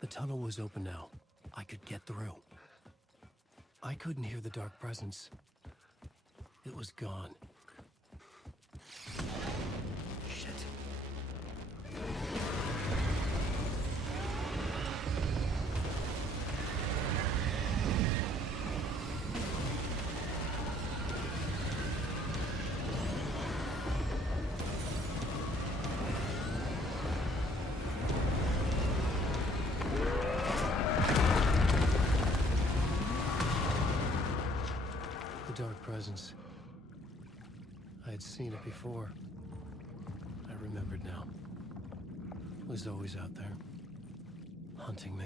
The tunnel was open now. I could get through. I couldn't hear the dark presence. It was gone. Shit. The dark presence. I had seen it before. I remembered now. It was always out there, hunting me.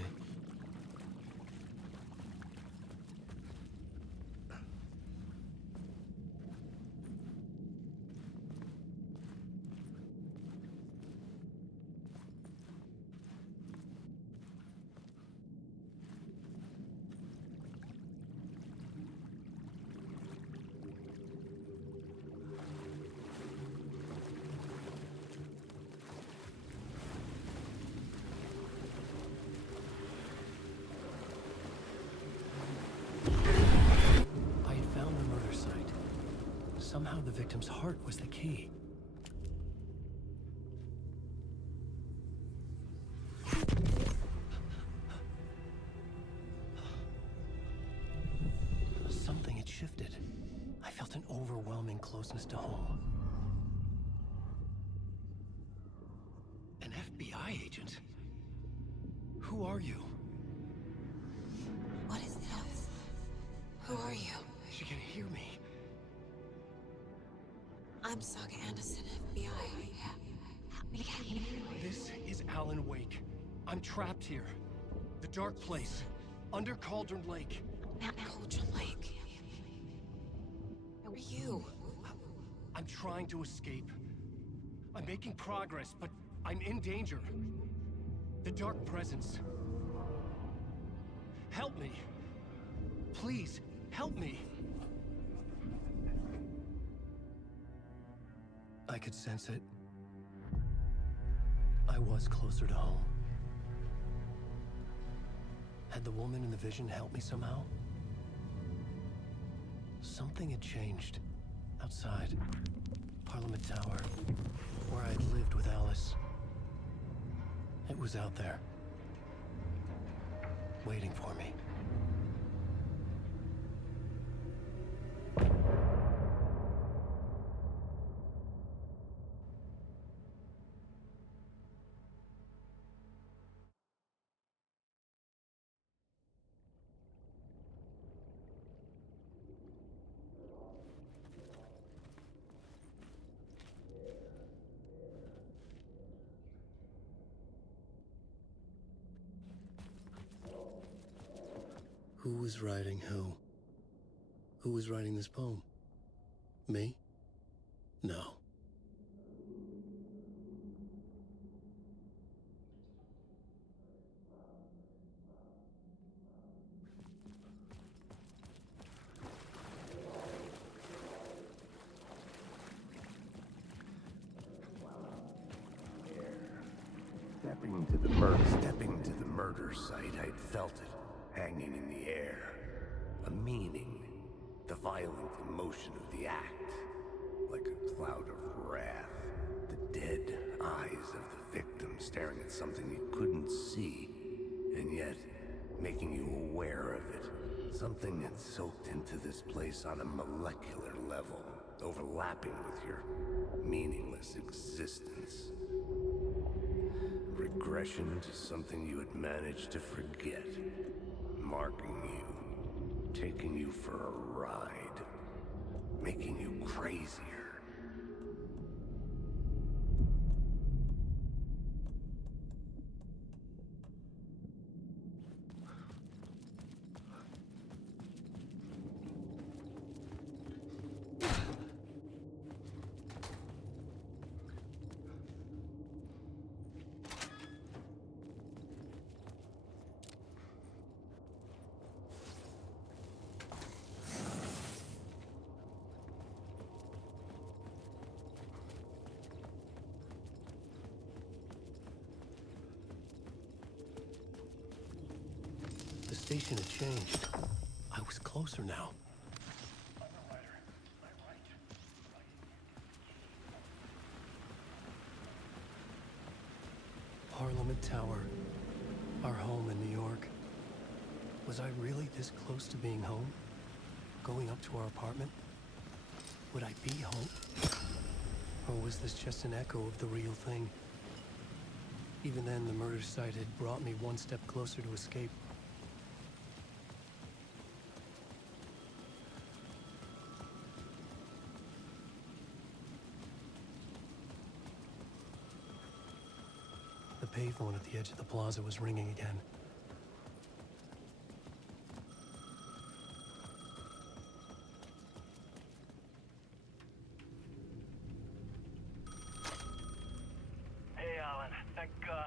Somehow the victim's heart was the key. Something had shifted. I felt an overwhelming closeness to home. An FBI agent? Who are you? What is this? Who are you? She can hear me. I'm Saga Anderson, FBI. Help me get you. This is Alan Wake. I'm trapped here. The dark place. Under Cauldron Lake. Mount Cauldron Lake. Who are you? I'm trying to escape. I'm making progress, but I'm in danger. The dark presence. Help me. Please, help me. I could sense it. I was closer to home. Had the woman in the vision helped me somehow? Something had changed. Outside. Parliament Tower. Where I'd lived with Alice. It was out there. Waiting for me. Who was writing who? Who was writing this poem? Me? No. Stepping to the murder site, I'd felt it, hanging in the air. A meaning, the violent emotion of the act, like a cloud of wrath. The dead eyes of the victim staring at something you couldn't see, and yet making you aware of it. Something had soaked into this place on a molecular level, overlapping with your meaningless existence. Regression to something you had managed to forget. Marking you. Taking you for a ride. Making you crazier. station had changed. I was closer now. Parliament Tower. Our home in New York. Was I really this close to being home? Going up to our apartment? Would I be home? Or was this just an echo of the real thing? Even then, the murder site had brought me one step closer to escape. The payphone at the edge of the plaza was ringing again. Hey, Alan. Thank God.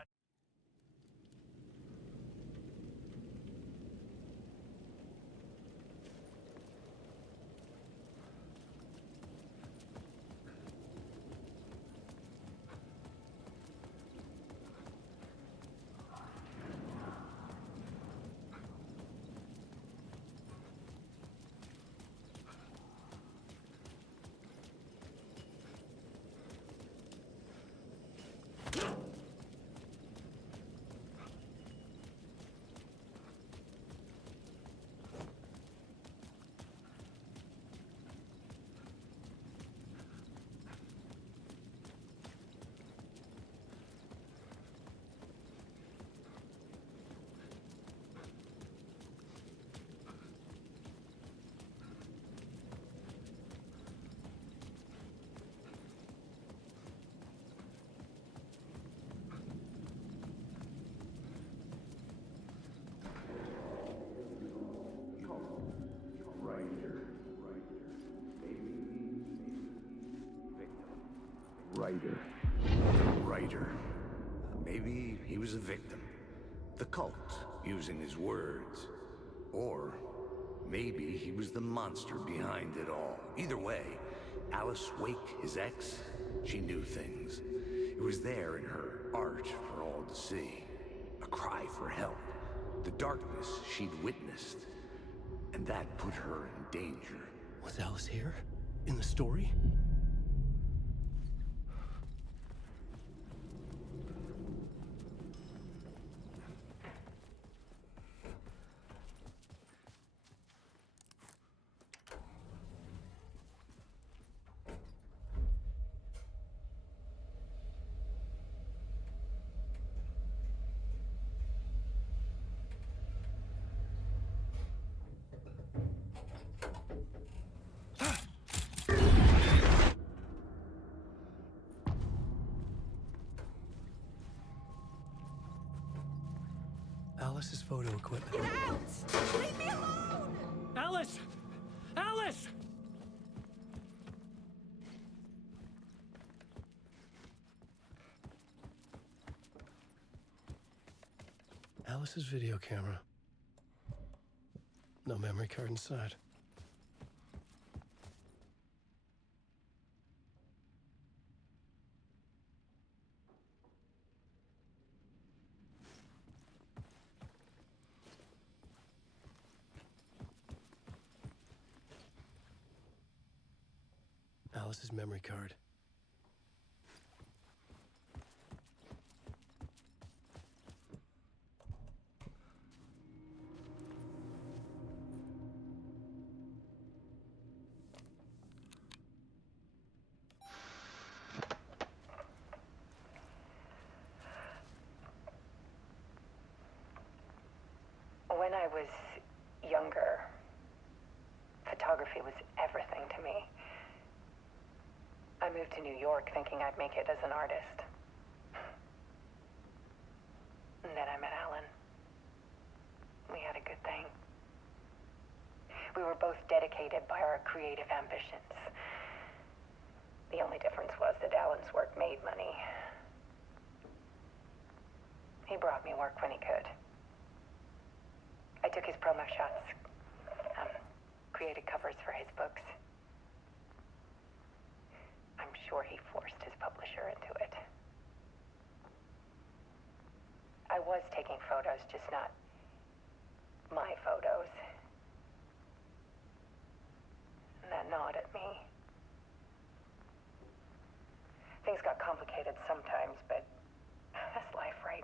Writer. Maybe he was a victim. The cult, using his words. Or maybe he was the monster behind it all. Either way, Alice Wake, his ex, she knew things. It was there in her art for all to see. A cry for help. The darkness she'd witnessed. And that put her in danger. Was Alice here? In the story? Alice's photo equipment. Out! Leave me alone! Alice! Alice! Alice's video camera. No memory card inside. Alice's memory card. When I was younger, photography was everything to me. I moved to New York thinking I'd make it as an artist. And then I met Alan. We had a good thing. We were both dedicated by our creative ambitions. The only difference was that Alan's work made money. He brought me work when he could. I took his promo shots, created covers for his books. I'm sure he forced his publisher into it. I was taking photos, just not My photos. And that nod at me. Things got complicated sometimes, but that's life, right?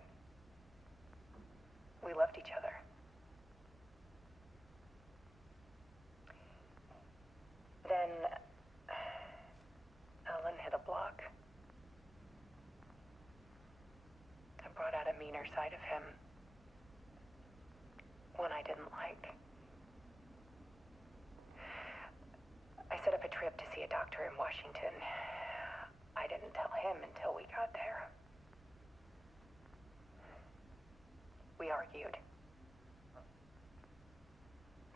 We loved each other. Then Alan hit a block. I brought out a meaner side of him. One I didn't like. I set up a trip to see a doctor in Washington. I didn't tell him until we got there. We argued.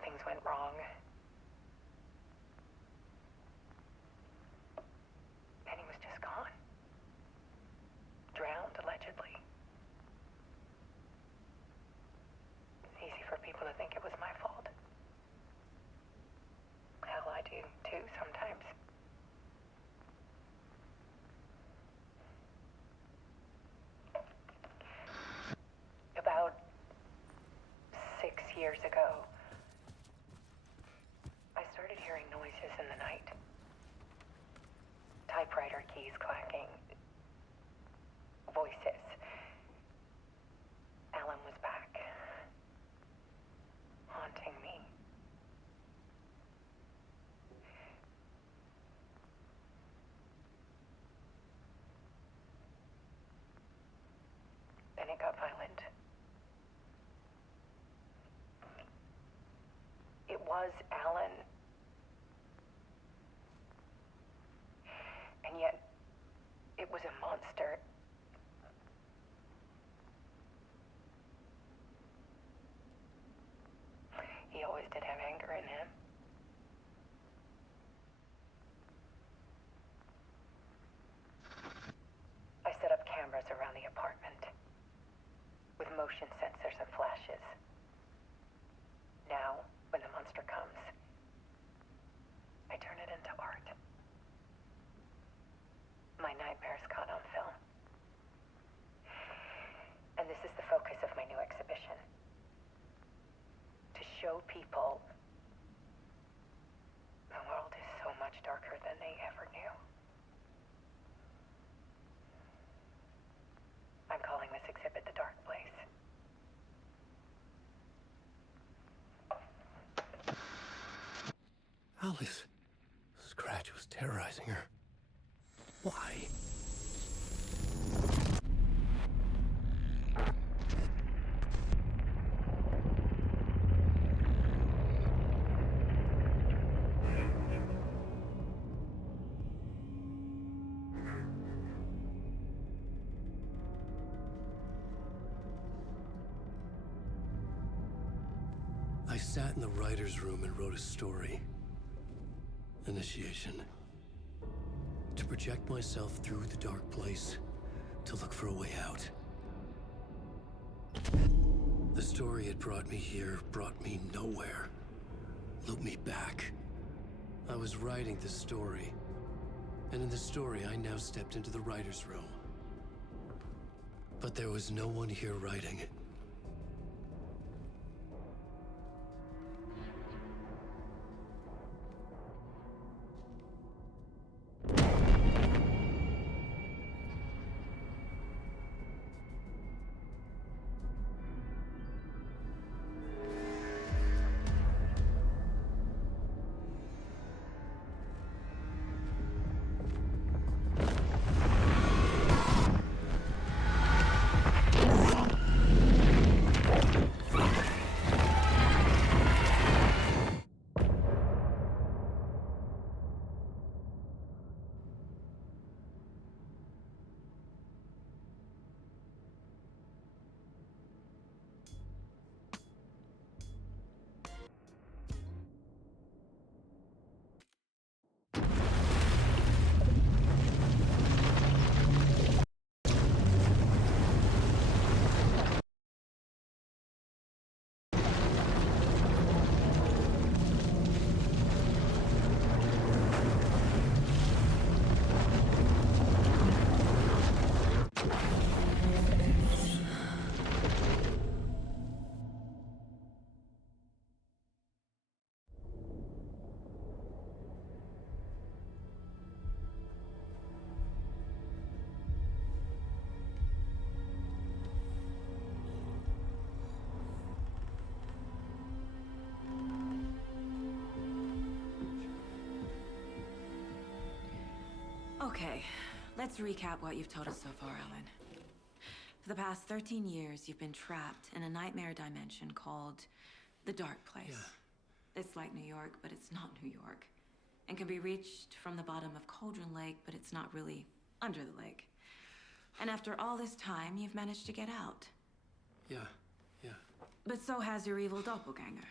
Things went wrong. And he was just gone. Drowned, allegedly. It's easy for people to think it was my fault. Hell, I do too sometimes. About 6 years ago, I started hearing noises in the night. Typewriter keys clacking. Voices. Alan was back. Haunting me. Then it got violent. It was Alan. And yet, it was a monster. He always did have anger in him. I set up cameras around the apartment with motion sensors and flashes. Now, when the monster comes, I turn it into art. My nightmares caught on film. And this is the focus of my new exhibition. To show people the world is so much darker than they ever knew. I'm calling this exhibit The Dark Place. Alice. Scratch was terrorizing her. Why? I sat in the writer's room and wrote a story. Initiation. To project myself through the dark place, to look for a way out. The story had brought me here, brought me nowhere. Looped me back. I was writing the story. And in the story, I now stepped into the writer's room. But there was no one here writing it. Okay, let's recap what you've told us so far, Alan. For the past 13 years, you've been trapped in a nightmare dimension called the Dark Place. Yeah. It's like New York, but it's not New York. And can be reached from the bottom of Cauldron Lake, but it's not really under the lake. And after all this time, you've managed to get out. Yeah. But so has your evil doppelganger.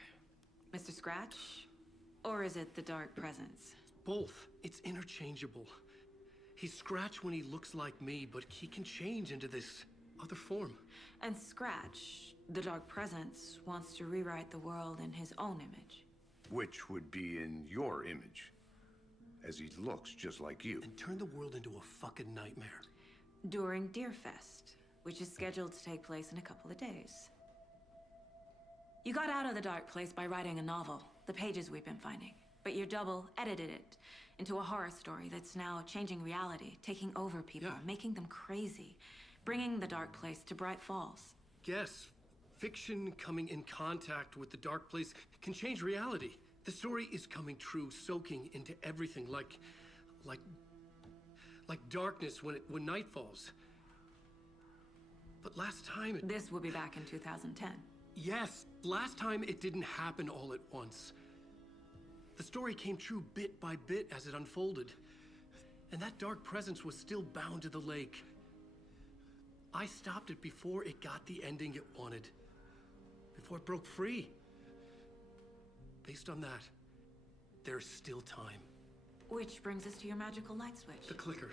Mr. Scratch? Or is it the Dark Presence? Both. It's interchangeable. He's Scratch when he looks like me, but he can change into this other form. And Scratch, the Dark Presence, wants to rewrite the world in his own image. Which would be in your image, as he looks just like you. And turn the world into a fucking nightmare. During Deerfest, which is scheduled to take place in a couple of days. You got out of the Dark Place by writing a novel, The Pages We've Been Finding. But your double edited it into a horror story that's now changing reality, taking over people, making them crazy, bringing the Dark Place to Bright Falls. Yes, fiction coming in contact with the Dark Place can change reality. The story is coming true, soaking into everything like darkness when night falls. But last time This will be back in 2010. Yes, last time it didn't happen all at once. The story came true bit by bit as it unfolded. And that dark presence was still bound to the lake. I stopped it before it got the ending it wanted. Before it broke free. Based on that, there's still time. Which brings us to your magical light switch. The clicker.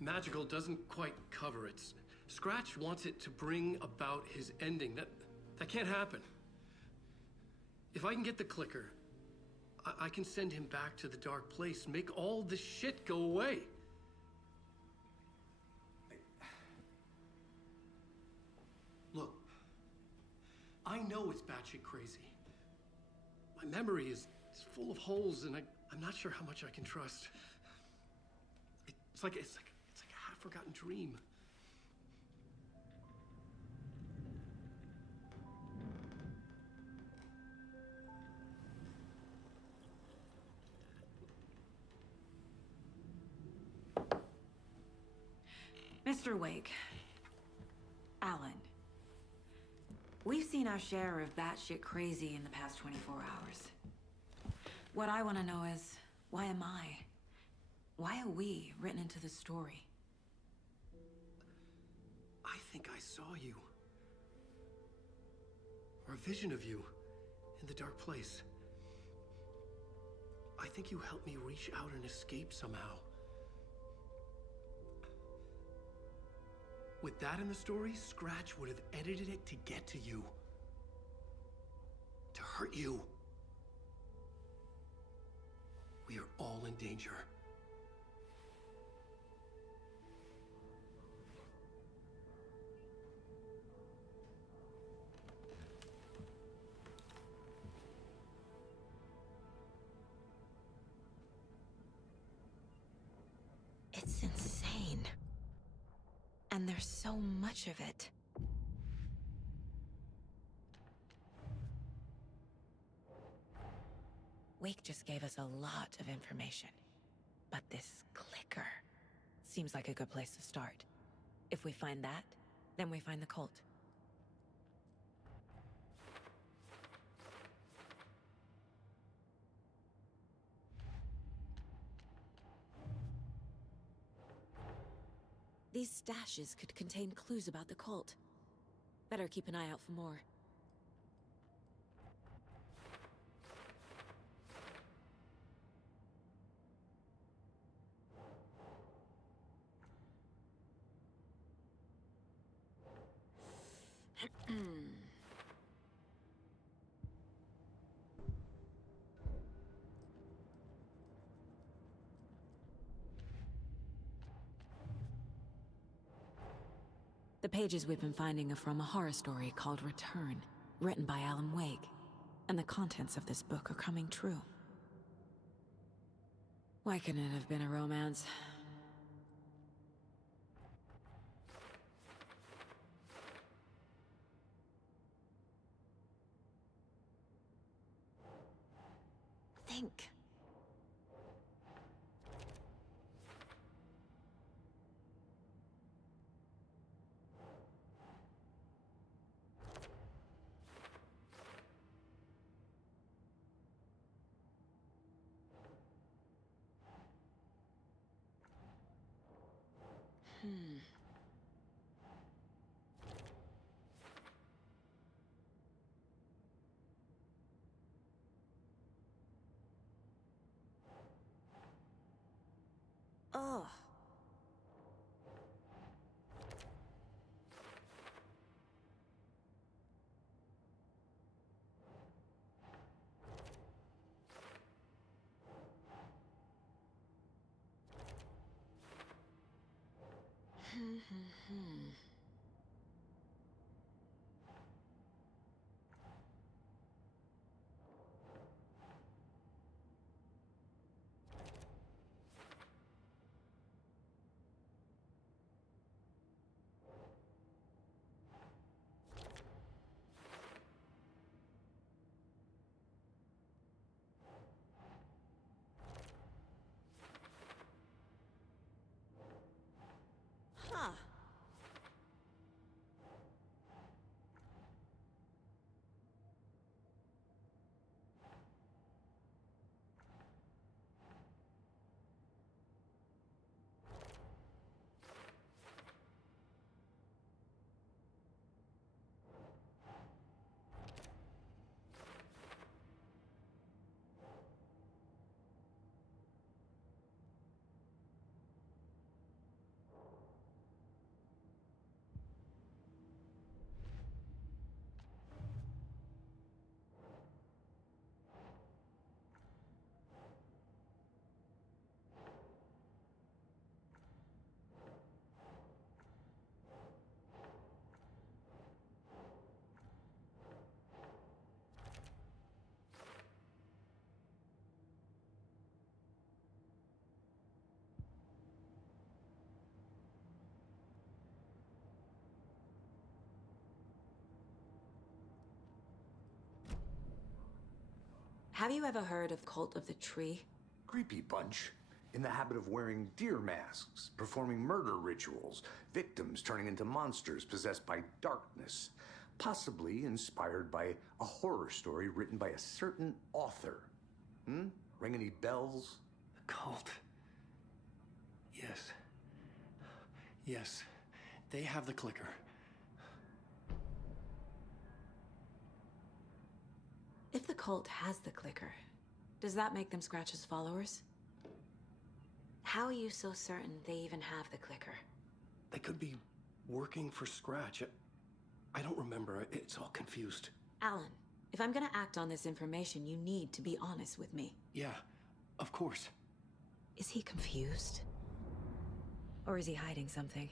Magical doesn't quite cover it. Scratch wants it to bring about his ending. That can't happen. If I can get the clicker, I can send him back to the Dark Place, make all this shit go away. Look, I know it's batshit crazy. My memory is full of holes, and I'm not sure how much I can trust. It's like a half-forgotten dream. Mr. Wake. Alan. We've seen our share of batshit crazy in the past 24 hours. What I want to know is, why am I? Why are we written into the story? I think I saw you. Or a vision of you in the Dark Place. I think you helped me reach out and escape somehow. With that in the story, Scratch would have edited it to get to you. To hurt you. We are all in danger. It's insane. And there's so much of it. Wake just gave us a lot of information. But this clicker seems like a good place to start. If we find that, then we find the cult. These stashes could contain clues about the cult. Better keep an eye out for more. The pages we've been finding are from a horror story called Return, written by Alan Wake. And the contents of this book are coming true. Why couldn't it have been a romance? Think. Huh. Have you ever heard of Cult of the Tree? Creepy bunch. In the habit of wearing deer masks, performing murder rituals, victims turning into monsters possessed by darkness. Possibly inspired by a horror story written by a certain author. Ring any bells? The cult. Yes. Yes. They have the clicker. If the cult has the clicker, does that make them Scratch's followers? How are you so certain they even have the clicker? They could be working for Scratch. I don't remember. It's all confused. Alan, if I'm gonna act on this information, you need to be honest with me. Yeah, of course. Is he confused? Or is he hiding something?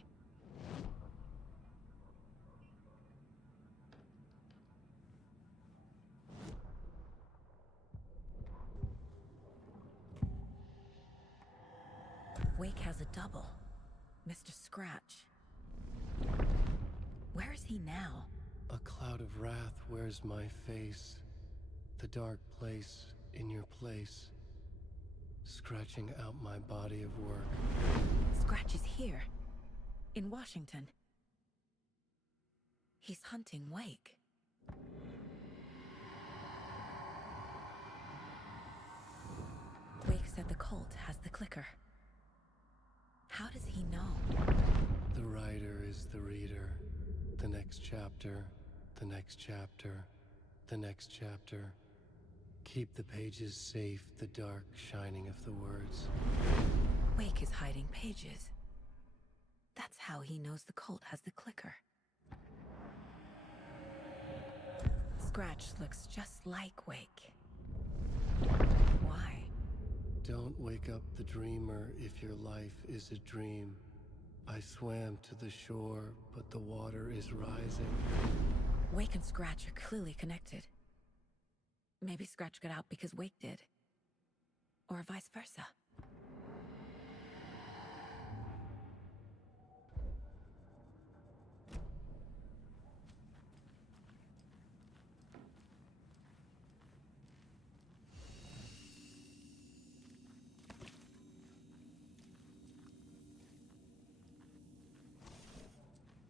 Wake has a double. Mr. Scratch. Where is he now? A cloud of wrath wears my face. The dark place in your place. Scratching out my body of work. Scratch is here. In Washington. He's hunting Wake. Wake said the cult has the clicker. How does he know? The writer is the reader. The next chapter, the next chapter, the next chapter. Keep the pages safe, the dark shining of the words. Wake is hiding pages. That's how he knows the cult has the clicker. Scratch looks just like Wake. Why? Don't wake up the dreamer if your life is a dream. I swam to the shore, but the water is rising. Wake and Scratch are clearly connected. Maybe Scratch got out because Wake did. Or vice versa.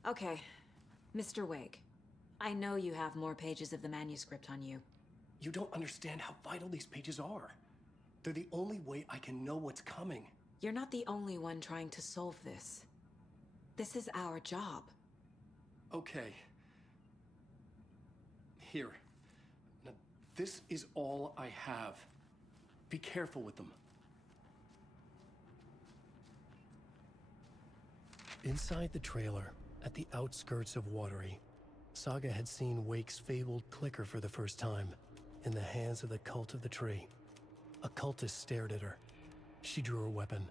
Okay, Mr. Wake. I know you have more pages of the manuscript on you. You don't understand how vital these pages are. They're the only way I can know what's coming. You're not the only one trying to solve this. This is our job. Okay. Here. Now, this is all I have. Be careful with them. Inside the trailer, at the outskirts of Watery, Saga had seen Wake's fabled clicker for the first time, in the hands of the Cult of the Tree. A cultist stared at her. She drew her weapon.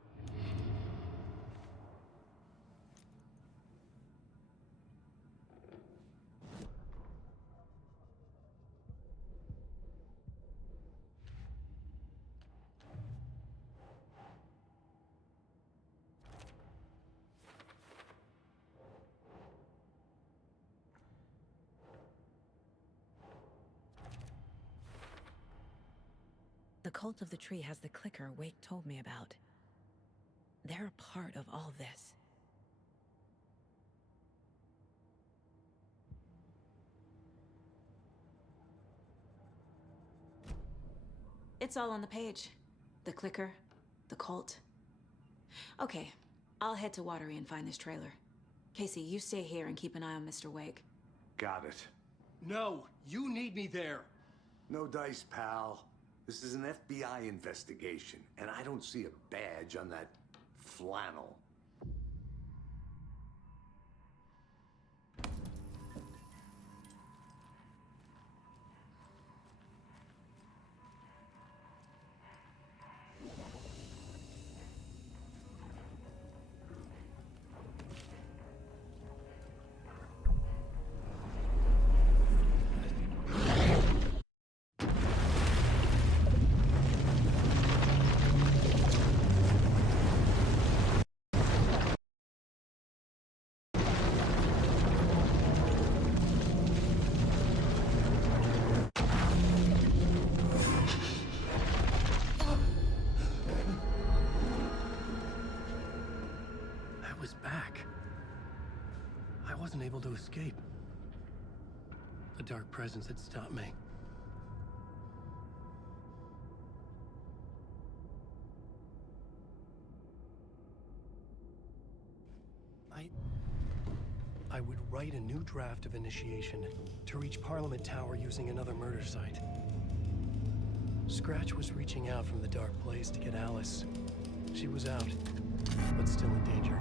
The cult of the tree has the clicker Wake told me about. They're a part of all this. It's all on the page. The clicker, the cult. Okay, I'll head to Watery and find this trailer. Casey, you stay here and keep an eye on Mr. Wake. Got it. No, you need me there. No dice, pal. This is an FBI investigation, and I don't see a badge on that flannel. I was back. I wasn't able to escape. The dark presence had stopped me. I would write a new draft of initiation to reach Parliament Tower using another murder site. Scratch was reaching out from the dark place to get Alice. She was out, but still in danger.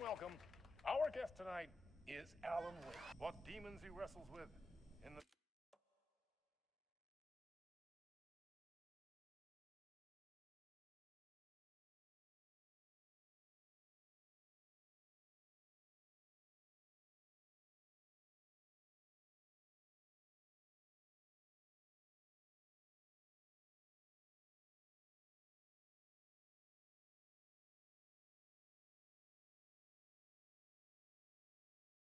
Welcome. Our guest tonight is Alan Wake. What demons he wrestles with